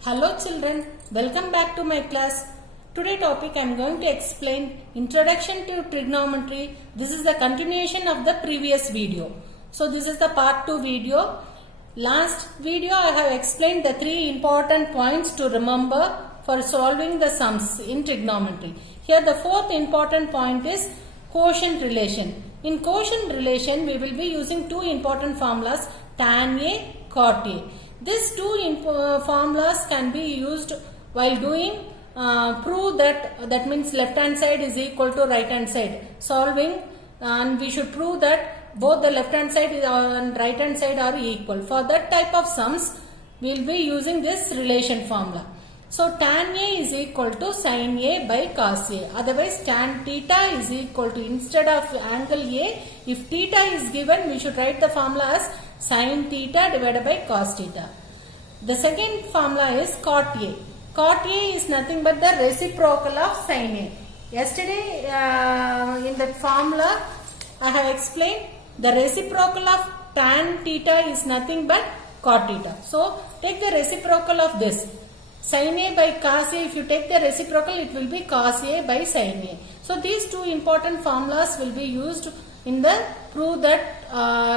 Hello children, welcome back to my class. Today topic I am going to explain Introduction to Trigonometry. This is the continuation of the previous video. So this is the part 2 video. Last video I have explained the 3 important points to remember for solving the sums in trigonometry. Here the 4th important point is quotient relation. In quotient relation we will be using 2 important formulas, tan A, cot A. These 2 formulas can be used while doing prove that means left hand side is equal to right hand side solving, and we should prove that both the left hand side and right hand side are equal. For that type of sums we will be using this relation formula. So tan A is equal to sin A by cos A. Otherwise tan theta is equal to, instead of angle A, if theta is given we should write the formula as sin theta divided by cos theta. The second formula is cot A. Cot A is nothing but the reciprocal of sin A. Yesterday in that formula I have explained the reciprocal of tan theta is nothing but cot theta. So take the reciprocal of this. Sin A by cos A, if you take the reciprocal it will be cos A by sin A. So these 2 important formulas will be used in the prove that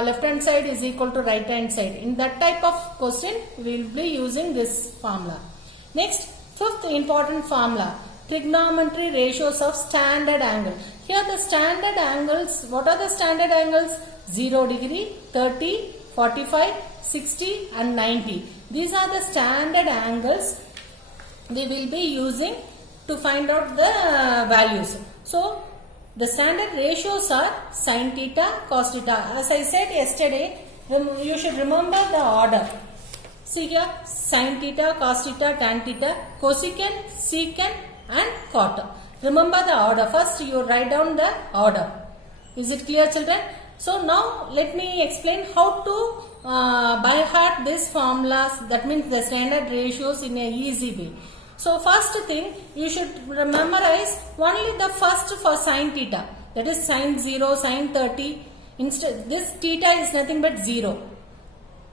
left hand side is equal to right hand side. In that type of question we will be using this formula. Next, 5th important formula, trigonometry ratios of standard angle. Here the standard angles, what are the standard angles? 0 degree, 30, 45, 60 and 90. These are the standard angles we will be using to find out the values. So the standard ratios are sin theta, cos theta. As I said yesterday, you should remember the order. See here, sin theta, cos theta, tan theta, cosecant, secant and cot. Remember the order. First you write down the order. Is it clear children? So now let me explain how to by heart these formulas, that means the standard ratios, in a easy way. So first thing you should memorize only the first for sin theta, that is sin 0, sin 30. Instead this theta is nothing but 0,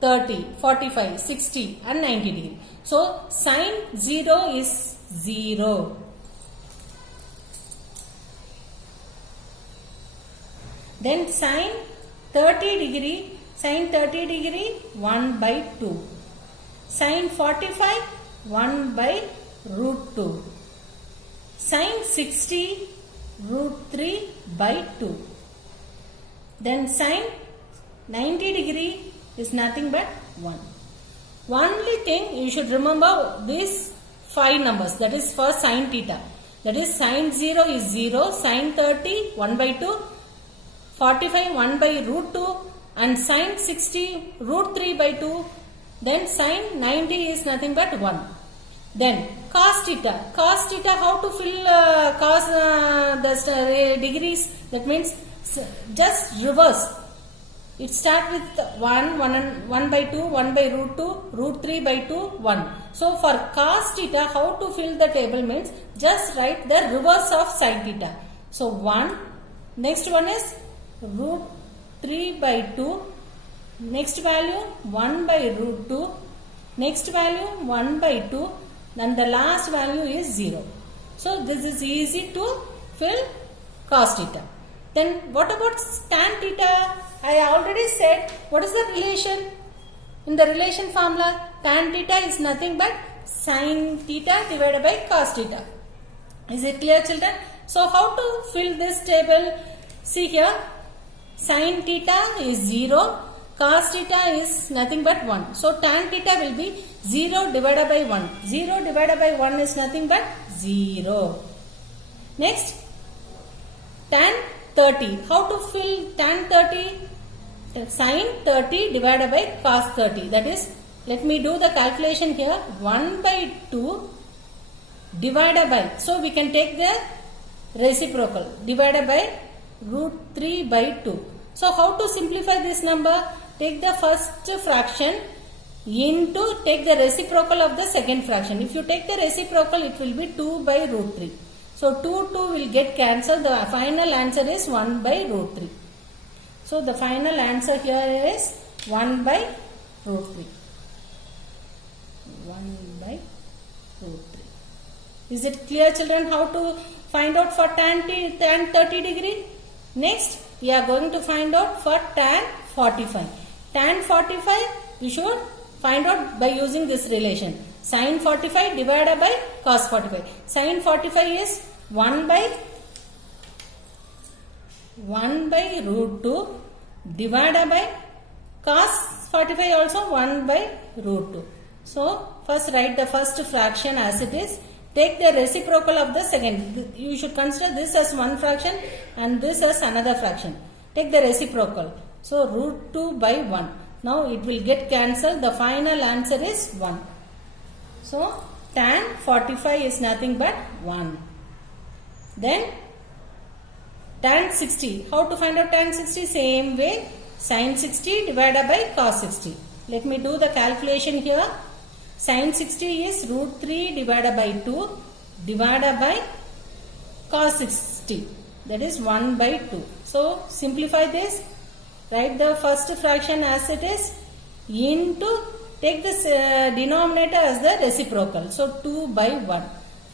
30, 45, 60 and 90 degree. So sin 0 is 0. Then sin 30 degree 1 by 2. Sin 45 1 by root 2. Sin 60 root 3 by 2. Then sin 90 degree is nothing but 1. Only thing you should remember these 5 numbers, that is for sin theta. That is sin 0 is 0, sin 30 1 by 2, 45 1 by root 2 and sin 60 root 3 by 2. Then sin 90 is nothing but 1. Then cos theta. Cos theta, how to fill cos the degrees? That means just reverse. It starts with 1 by 2, 1 by root 2, root 3 by 2, 1. So for cos theta, how to fill the table means just write the reverse of sin theta. So 1. Next one is root 3 by 2. Next value 1 by root 2. Next value 1 by 2. And the last value is 0. So this is easy to fill cos theta. Then what about tan theta? I already said what is the relation? In the relation formula, tan theta is nothing but sin theta divided by cos theta. Is it clear children? So how to fill this table? See here, sin theta is 0. Cos theta is nothing but 1. So tan theta will be 0 divided by 1. 0 divided by 1 is nothing but 0. Next, tan 30. How to fill tan 30? Sin 30 divided by cos 30. That is, let me do the calculation here. 1 by 2 divided by, so we can take the reciprocal, divided by root 3 by 2. So how to simplify this number? Take the first fraction into, take the reciprocal of the second fraction. If you take the reciprocal, it will be 2 by root 3. So 2 will get cancelled. The final answer is 1 by root 3. So the final answer here is 1 by root 3. 1 by root 3. Is it clear, children, how to find out for tan 30 degree? Next, we are going to find out for tan 45. Tan 45, we should find out by using this relation. Sin 45 divided by cos 45. Sin 45 is 1 by root 2 divided by cos 45 also 1 by root 2. So, first write the first fraction as it is. Take the reciprocal of the second. You should consider this as one fraction and this as another fraction. Take the reciprocal. So, root 2 by 1. Now, it will get cancelled. The final answer is 1. So, tan 45 is nothing but 1. Then, tan 60. How to find out tan 60? Same way. Sin 60 divided by cos 60. Let me do the calculation here. Sin 60 is root 3 divided by 2 divided by cos 60. That is 1 by 2. So, simplify this. Write the first fraction as it is into, take this denominator as the reciprocal. So, 2 by 1.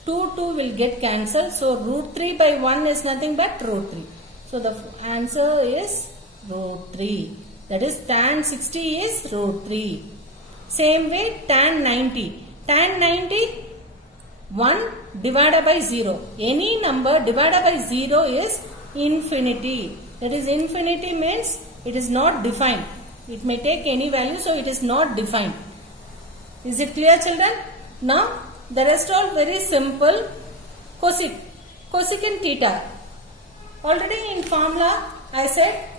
2 will get cancelled. So, root 3 by 1 is nothing but root 3. So, the answer is root 3. That is tan 60 is root 3. Same way tan 90. Tan 90, 1 divided by 0. Any number divided by 0 is infinity. That is, infinity means it is not defined. It may take any value, so it is not defined. Is it clear, children? Now, the rest all very simple. Cosecant theta. Already in formula, I said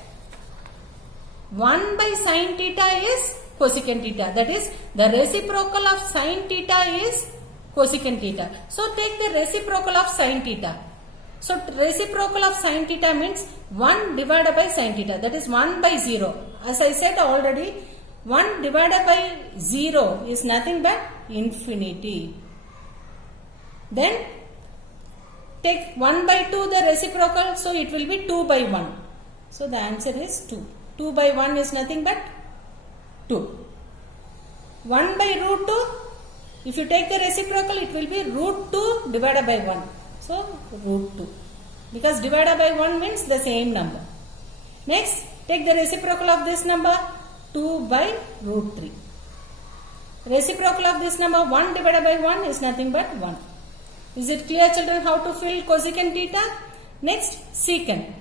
1 by sin theta is cosecant theta. That is, the reciprocal of sin theta is cosecant theta. So, take the reciprocal of sin theta. So, reciprocal of sin theta means 1 divided by sin theta. That is 1 by 0. As I said already, 1 divided by 0 is nothing but infinity. Then, take 1 by 2 the reciprocal. So, it will be 2 by 1. So, the answer is 2. 2 by 1 is nothing but 2. 1 by root 2, if you take the reciprocal, it will be root 2 divided by 1. So, root 2. Because divided by 1 means the same number. Next, take the reciprocal of this number, 2 by root 3. Reciprocal of this number, 1 divided by 1 is nothing but 1. Is it clear, children, how to fill cosecant theta? Next, secant.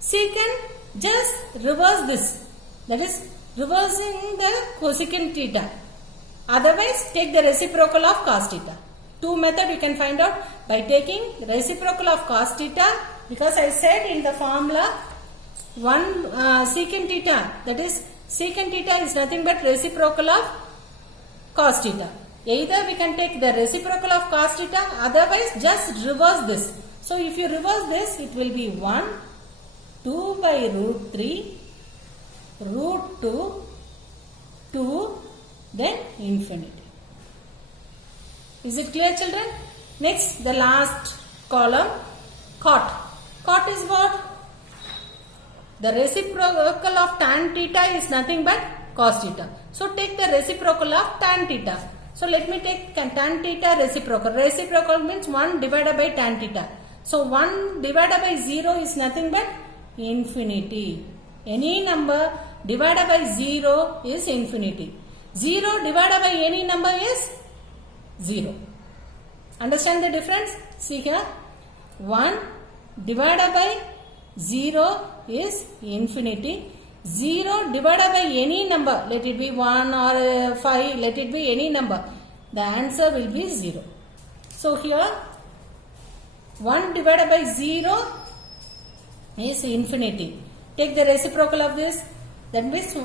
Secant, just reverse this. That is, reversing the cosecant theta. Otherwise, take the reciprocal of cos theta. Two methods you can find out by taking reciprocal of cos theta, because I said in the formula secant theta, that is, secant theta is nothing but reciprocal of cos theta. Either we can take the reciprocal of cos theta, otherwise just reverse this. So, if you reverse this, it will be 1, 2 by root 3, root 2, 2, then infinity. Is it clear, children? Next, the last column, cot. Cot is what? The reciprocal of tan theta is nothing but cos theta. So, take the reciprocal of tan theta. So, let me take tan theta reciprocal. Reciprocal means 1 divided by tan theta. So, 1 divided by 0 is nothing but infinity. Any number divided by 0 is infinity. 0 divided by any number is 0. Understand the difference? See here. 1 divided by 0 is infinity. 0 divided by any number, let it be 1 or 5, let it be any number, the answer will be 0. So, here 1 divided by 0 is infinity. Take the reciprocal of this, that means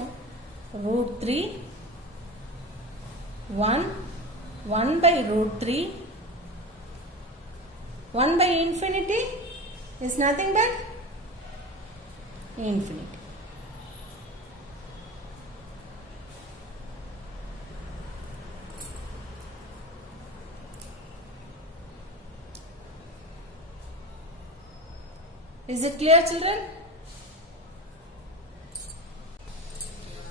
root 3, 1 by root 3, 1 by infinity is nothing but infinity. Is it clear, children?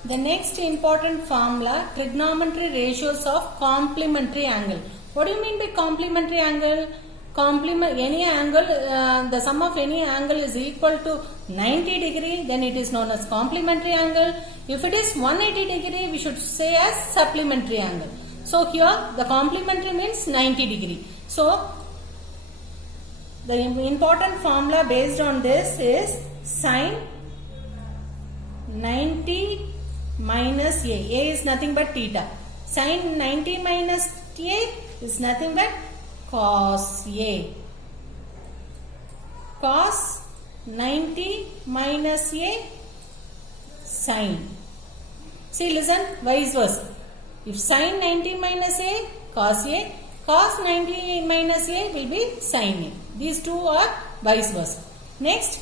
The next important formula, trigonometry ratios of complementary angle. What do you mean by complementary angle? Any angle, the sum of any angle is equal to 90 degree, then it is known as complementary angle. If it is 180 degree, we should say as supplementary angle. So here the complementary means 90 degree. So the important formula based on this is sine 90 minus A. A is nothing but theta. Sine 90 minus A is nothing but cos A. Cos 90 minus A sine. See, listen, vice versa. If sine 90 minus A, cos 90 minus A will be sine A. These two are vice versa. Next,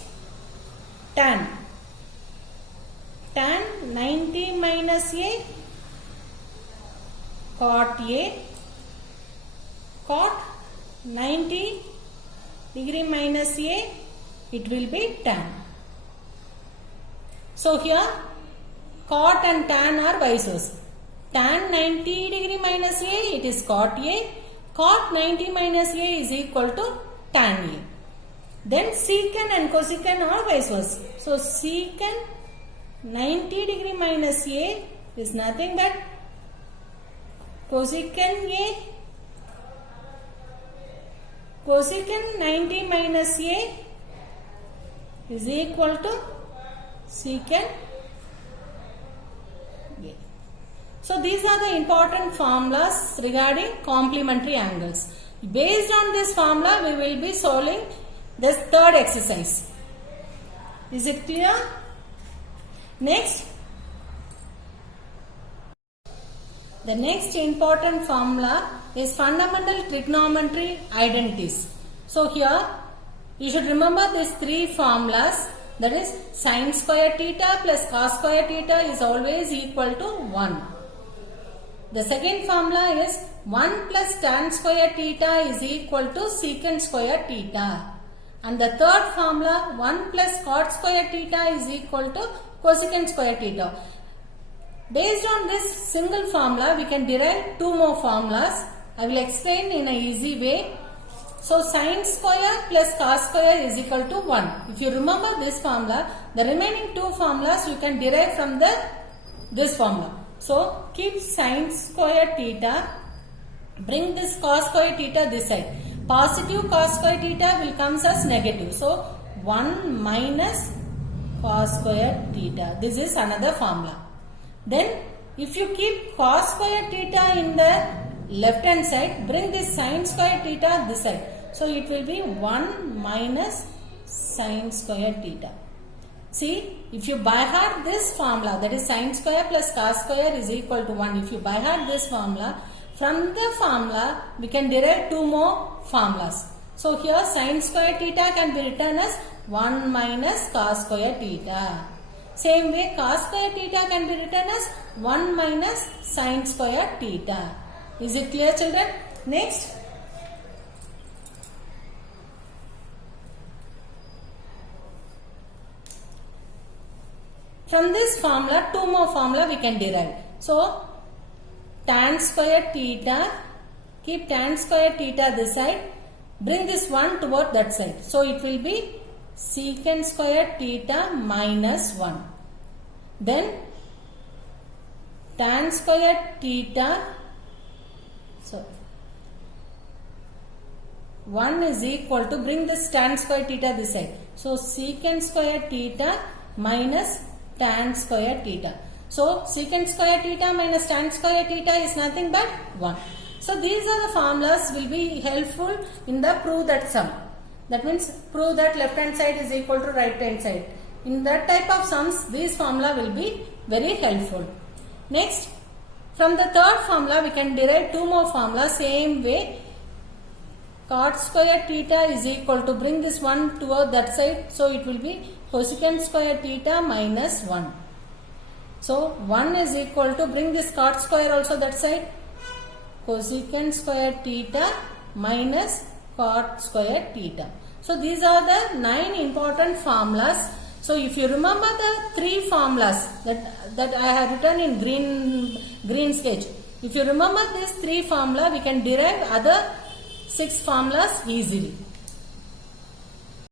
tan. Tan 90 minus A, cot A. Cot 90 degree minus A, it will be tan. So here cot and tan are vice versa. Tan 90 degree minus A, it is cot A. Cot 90 minus A is equal to tan A. Then secant and cosecant are vice versa. So secant 90 degree minus A is nothing but cosecant A. Cosecant 90 minus A is equal to secant A. So these are the important formulas regarding complementary angles. Based on this formula, we will be solving this third exercise. Is it clear? Next, the next important formula is fundamental trigonometry identities. So here you should remember these three formulas, that is sin square theta plus cos square theta is always equal to 1. The second formula is 1 plus tan square theta is equal to secant square theta. And the third formula 1 plus cot square theta is equal to cosecant square theta. Based on this single formula, we can derive two more formulas. I will explain in an easy way. So sin square plus cos square is equal to 1. If you remember this formula, the remaining two formulas you can derive from this formula. So keep sin square theta, bring this cos square theta this side. Positive cos square theta will come as negative. So 1 minus cos square theta. This is another formula. Then if you keep cos square theta in the left hand side, bring this sin square theta this side. So it will be 1 minus sin square theta. See, if you by heart this formula, that is sin square plus cos square is equal to 1. If you by heart this formula, from the formula we can derive two more formulas. So here sin square theta can be written as 1 minus cos square theta. Same way cos square theta can be written as 1 minus sin square theta. Is it clear, children? Next. From this formula, two more formula we can derive. So tan square theta, keep tan square theta this side, bring this 1 toward that side. So it will be secant square theta minus 1. Then tan square theta, so 1 is equal to, bring this tan square theta this side. So secant square theta minus tan square theta. So secant square theta minus tan square theta is nothing but 1. So these are the formulas will be helpful in the prove that sum. That means prove that left hand side is equal to right hand side. In that type of sums, this formula will be very helpful. Next, from the third formula we can derive two more formulas same way. Cot square theta is equal to, bring this 1 toward that side. So it will be cosecant square theta minus 1. So 1 is equal to, bring this cot square also that side. Cosecant square theta minus cot square theta. So these are the 9 important formulas. So if you remember the 3 formulas that I have written in green sketch. If you remember these 3 formula, we can derive other 6 formulas easily.